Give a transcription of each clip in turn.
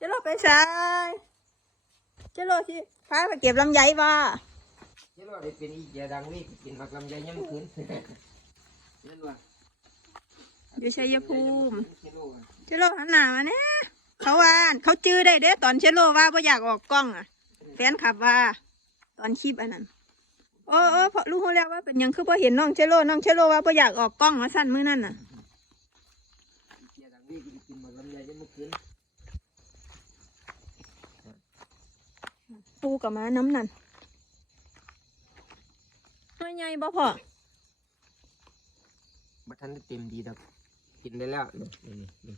เจโร่ไปใช้เจโร่ที่พาไปเก็บลำไยบ่เจ้าได้เป็นอีเจียดังนี่กินผักลำไยยังไม่ขึ้นนั่นว่าอยู่ชัยภูมิเจ้าอะเจโร่หันหน้ามาเนี่ยเขาว่าเขาจื้อได้เด้อตอนเชโร่ว่าไ่อยากออกกล้องอะ แฟนขับว่า ตอนคลิปอันนั้นโอ้โอ้พอรู้แล้วว่าเป็นหยังคือพอเห็นน้องเชโร่น้องเชโร่ว่าไ่อยากออกกล้องมาสั้นมือนั่นน่ะ เจียดังนี่กินผักลำไยยังไม่ขึ้น ปูกับม้าน้ำนั่นน้อยใหญ่บ่พอบัทันได้เต็มดีดอกกินได้แล้วนี่นี่นี่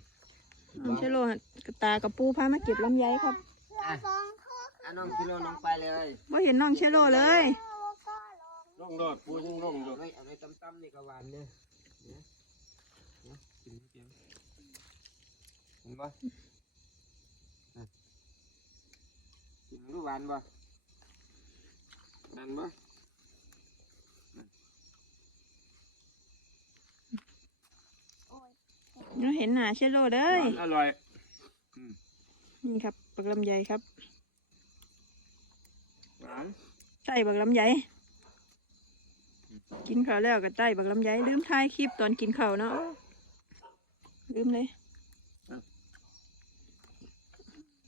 น้องเชโร่กับตากับปูพามาเก็บลำไยครับอะอะน้องกิโลน้องไปเลยว่าเห็นน้องเชโร่เลยร่องรอดปูยังร่องอยู่เอาไว้เอาไว้ตั้มๆนี่ก็หวานเด้อเดี๋ยวเดี๋ยวกินเดี๋ยวเห็นบ่อะ กินรู้หวานบ่หวานบ่เราเห็นหนาเชโร่เลยอร่อยนี่ครับบักลำไยครับ หวานใส่บักลำไยกินข้าวแล้วก็ใส่บักลำไยลืมถ่ายคลิปตอนกินข้าวเนาะลืมเลย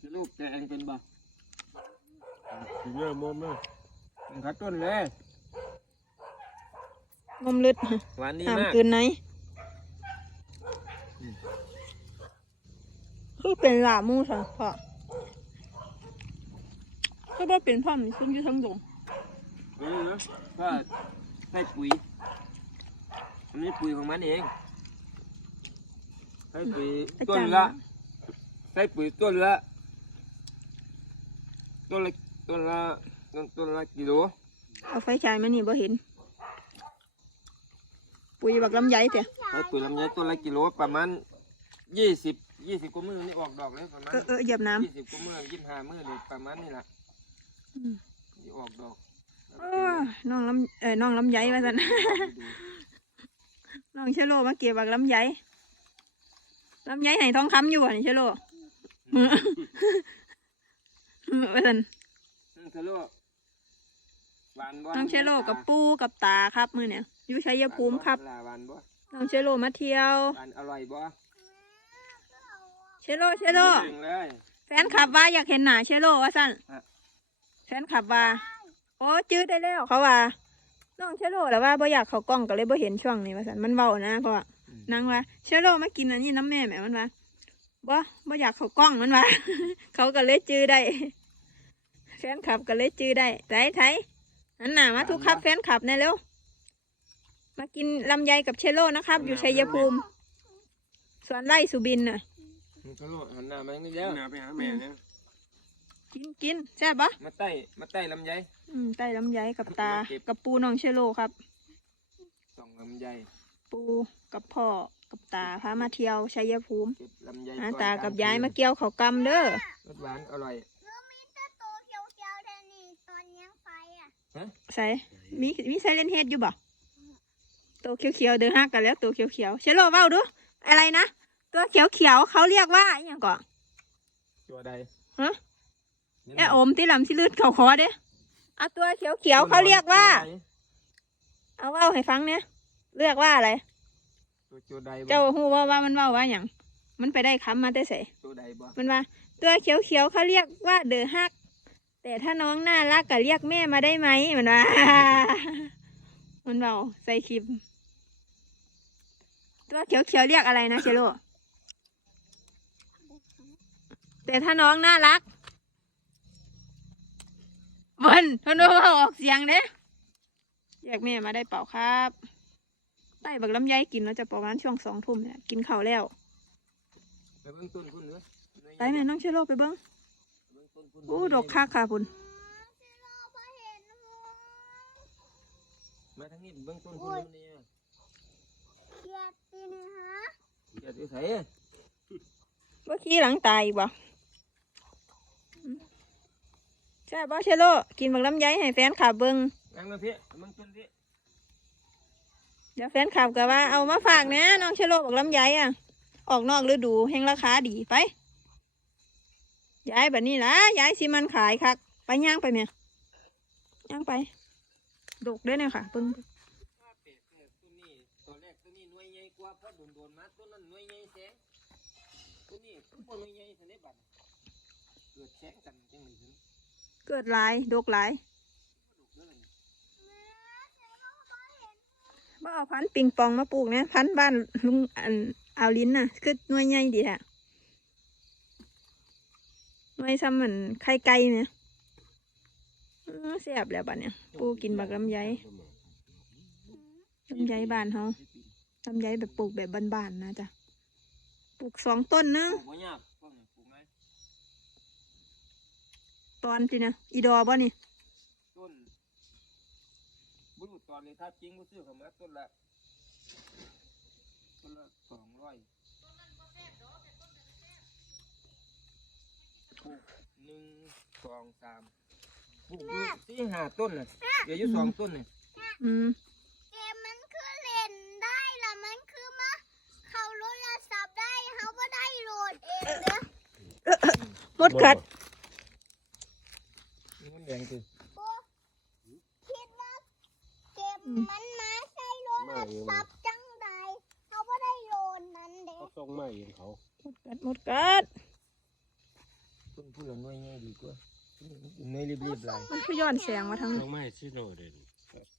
จะลูกแกงเป็นบ่ ถึงเยอะมมเลยมันขัดต้นเลยงมลึดหวานดีห้ามมาก คืนไหนคือเป็นหลามูสังพอก็ว่าเป็นพ่อมนซึ่งอยู่ทั้งดงเออนะก็ใส่ปุ๋ยอันนี้ปุ๋ยของมันเองใส่ปุ๋ยอาต้นจารย์ละใส่ปุ๋ยต้นละ ต้นละ ต้นละต้นต้นละกิโลเอาไฟฉายมานี่บ่เห็น ปุ๋ยบักลำไยเถอะใส่ปุ๋ยลำไยต้นละกิโลประมาณยี่สิบยี่สิบกว่ามือนี่ออกดอกเลยประมาณเออเออเหยียบน้ยี่สิบกว่ามือยี่สิบห้ามือเลยประมาณนี่แหละำอืมนี่ออกดอกโอ้ยน้องลำเอ้ยน้องลำไยมาสัน น้องเชโลมาเก็บบักลำไยลำไยให้ทองคำอยู่อะนี่เชโลมือ มือว่าสัน น้องเชโลหวานบ่น้องเชโลกับปูกับตาครับมือเนี่ยอยู่ชัยภูมิครับหวานบ่น้องเชโลมาเที่ยวหวานอร่อยบ่เชโลเชโลแฟนขับว่าอยากเห็นหน้าเชโลว่าสันแฟนขับว่าโอ้จื้อได้แล้วเขาว่าน้องเชโลแต่ว่าบ่อยากเขากล้องก็เลยบ่เห็นช่วงนี้ว่าสันมันเบานะเพราะว่านางว่าเชโลมากินอันนี้น้ำแม่แหม่มันว่าบ่บ่อยากเขากล้องมันว่าเขาก็เลยจื้อได้ ฟนคลับก็เลยจื้อได้ไทยไทยอันหนามาทุกครับแฟนคลับแน่เร็ว มากินลำไยกับเชโลนะครับ อยู่ชัยภูมิ สวนไร่สุบินน่ะน้องเชโลหันหน้ามาทางนี้แล้วหนาไปหาแม่เนี่ยกินกินแซ่บปะมาใต้มาใต้ลำไยอืมใต้ลำไยกับตาเก็บกับปูน้องเชโลครับสองลำไยปูกับพ่อกับตาพามาเที่ยวชัยภูมิเก็บลำไยหาก่อนตากับตยายมาเกี่ยวเขาวกำเด้อรสหวานอร่อย ตัวเขียวๆแทนนี่ตอนเลี้ยงไฟ อะใส่มีมีไซเลนเฮดอยู่บ่ตัวเขียวๆเดือหักกันแล้วตัวเขียวๆเชโลเว้าดู อะไรนะตัวเขียวๆเขาเรียกว่าอหย่างก่อนตัวใดฮะนี่แอโอมที่ลำที่ลืดเขาคอเด้เอาตัวเขียวๆเขาเรียกว่า เอาเว้าให้ฟังเนี่ยเรียกว่าอะไรตัวตัวใดบ่เจ้าฮู้ว่าว่ามันเว้าว่าอย่างมันไปได้คำมาแต่เสตัวใดบ่มันว่า ตัวเขียวๆเขาเรียกว่าเดือหัก แต่ถ้าน้องน่ารักก็เรียกแม่มาได้ไหมมันว่ามันเบาใส่คลิปตัวเขียวๆเรียกอะไรนะเชโลแต่ถ้าน้องน่ารักบนทนว่าออกเสียงเด้เรียกแม่มาได้เปล่าครับใต้บักลำไยกินแล้วจะประมาณช่วงสองทุ่มเนี่ยกินข้าวแล้วไปเบิ่งต้นคุณเด้อไปแม่น้องเชโลไปเบิ้ง เบิ่งต้นคุณอู้ดอกคักค่ะคุณมาทางนี้เบิ่งต้นคุณนี่เกียดตีนี่ฮะอย่าสิใส่เมื่อกี้หลังตายอีกบ่ใช่บ่เชโลกินบักลำไยให้แฟนขับเบิ้งนั่งนะพี่เบิ่งต้นพี่เดี๋ยวแฟนขับก็ว่าเอามาฝากนะน้องเชโลบักลำไยอะ ออกนอกฤดูแห่งราคาดีไป ยายแบบนี้ละยายซีมันขายคักไปย่างไปเมียย่างไปดกได้เนี่ยค่ะปึ้งเกิดหลายดกลายมาเอาพันปิงปองมาปลูกเนี่ยพันบ้านลุงอันเอาลิ้นน่ะคือหน่วยใหญ่ดีแท้ หน่ซ้ำเหมือนไข่ไก่เนี่ยอื้อแซ่บแล้วบัดเนี่ย ปูกินบักลำไยลำไยบ้านเฮาลำไยแบบปลูกแบบบานๆนะจ๊ะ ปลูกสองต้นนึงปลูกบ่ยากพวกนี้ปลูกไงตอนสินะอีดอบ่นี่ต้นบุรุษตอนเลยถ้าจริงก็ซื้อเขามาต้นละต้นละสองร้อยปลูกหนึ่ง สองสามปลูกอยู่สี่ห้าต้นเลยเดี๋ยวอยู่สองต้นเลยอืมเกมมันคือเล่นได้ละมันคือมาเขาโทรศัพท์ได้เขาไม่ได้โหลดเองเด้อมดกัดนี่มันแดงคือคิดว่าเกมมันมาใช้โทรศัพท์จังใดเขาไม่ได้โหลดมันเด้เขาส่งมาเองเขามดกัดมดกัดต้นพูดละหน่วยง่ายดีกว่าห น่วยรีบๆเลยมันคือย้อนแสงมาทางส่งมาให้ซิโนเด่น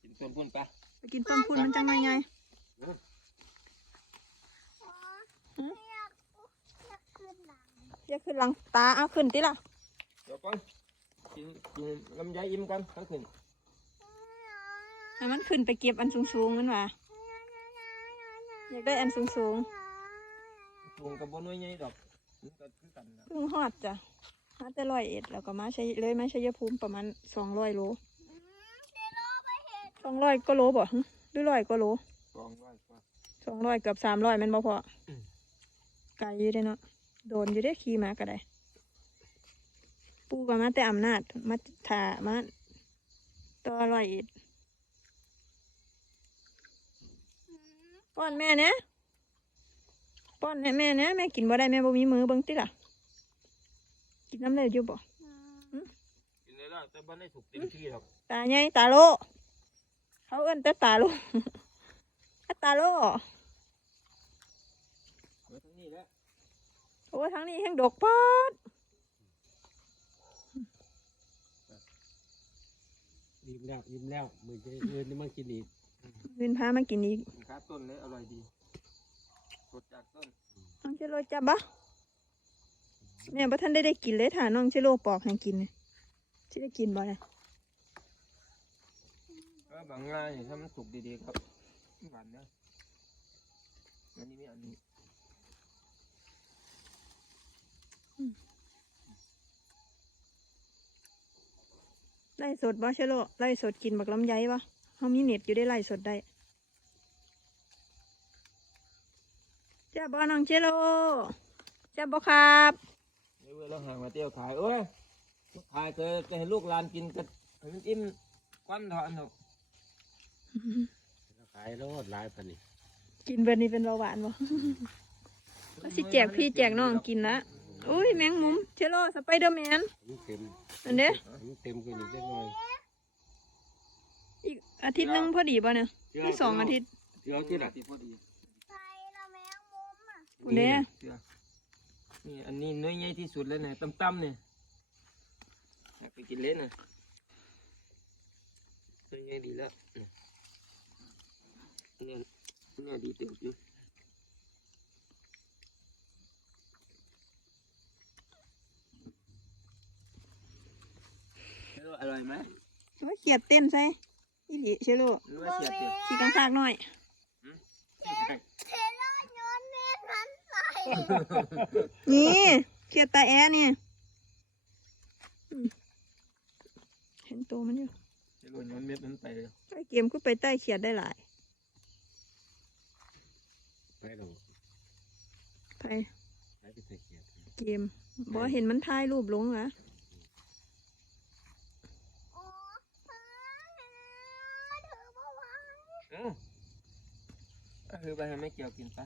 กินต้นพุ่นไปไปกินต้นพุ่นมันจังไงไงอ๋ออยากอยากขึ้นหลังเรียกขึ้นหลังตาเอาขึ้นติล่ะเดี๋ยวก่อนกินกินลำไยอิ่มกันทั้งคืนให้มันขึ้นไปเก็บอันสูงๆมันว่าอยากได้อันสูงปลูกกับบนหน่วยใหญ่ดอกมันก็คือกันนะๆเพิ่งฮอดจ้ะ มาแต่ร้อยเอ็ดแล้วก็มาใช้เลยมาชัยภูมิประมาณสองร้อยโลสองร้อยก็โลบ่หึหรือร้อยก็โลสองร้อยกว่าสองร้อยเกือบสามร้อยแมันบ่พออมไกลอยู่เด้เนาะโดนอยู่เด้ขี่มาก็ได้ ปูก็มาแต่อำนาจมาถ่ามาต่อร้อยเอ็ดป้อนแม่เนี่ยป้อนให้แม่เนี่ยแม่กินบ่ได้แม่บ่มีมือเบิ่งติล่ะ กินน้ำเลยอยู่บ่กินได้แล้วแต่บ้านได้ถูกเต็มที่หรอกตาใหญ่ตาโล เขาเอิ้นแต่ตาโลอะตาโลเมื่อทั้งนี้แล้วโอ้ทั้งนี้แห้งดกปอดยิ้มแล้วยิ้มแล้วมือจะเงินนี่มากินอีกวินพามากินอีกสินค้าต้นเลยอร่อยดีสดจากต้นน้องเชโลจับบ่ แม่บ่ทันได้ได้กินเลยถ้าน้องเชโลปอกให้กินเนี่ยสิได้กินบ่เนี่ยเออบางงานนี่ถ้ามันสุกดีๆครับหวานเนอะอันนี้ไม่อันนี้ไล่สดบ่เชโลไล่สดกินบักลำไยบ่เฮามีเน็ตอยู่ได้ไล่สดได้จับบ่น้องเชโลจับบ่ครับ เดี๋ยวเราหามาเตี้ยวขายเอ้ยขายจะจะให้ลูกหลานกินกันให้มันอิ่มควันเถอะอันเถอะขายแล้วหลายปานนี้กินเบิดนี้เป็นเบาหวานบ่แล้วสิแจกพี่แจกน้องกินละอุ้ยแมงมุมเชโลสไปเดอร์แมนมันเต็มอันเด้มันเต็มกว่านี้จักหน่อยอีกอาทิตย์หนึงพอดีป่ะเนี่ยที่สองอาทิตย์เดี๋ยวที่ไหนพอดีใส่ละแมงมุมอะอันเด้เสือ นี่อันนี้เนื้อใหญ่ที่สุดแล้วเนี่ยตั้มๆเนี่ยอยากไปกินเล่นน่ะเนื้อใหญ่ดีแล้วเนี่ยเนี่ยเนี่ยดีเต็มที่อร่อยไหมว่าเขียดเต้นใช่อีหลีเชโลหรือว่าเสียเต็มสีกังคากหน่อยเทเลอร์โยนเม็ดมันใส่ นี่เขียดตาแอนี่อืมเห็นตัวมันอยู่จะโดนย้อนเม็ดนั้นไปเลยไอเกมก็ไปใต้เขียดได้หลายไปลงไปไปไปตะเกียบเกมบอเห็นมันถ่ายรูปลงเหรอโอ้ฟ้าเธอบอกว่าเออเออไปให้แม่เกี่ยวกินปะ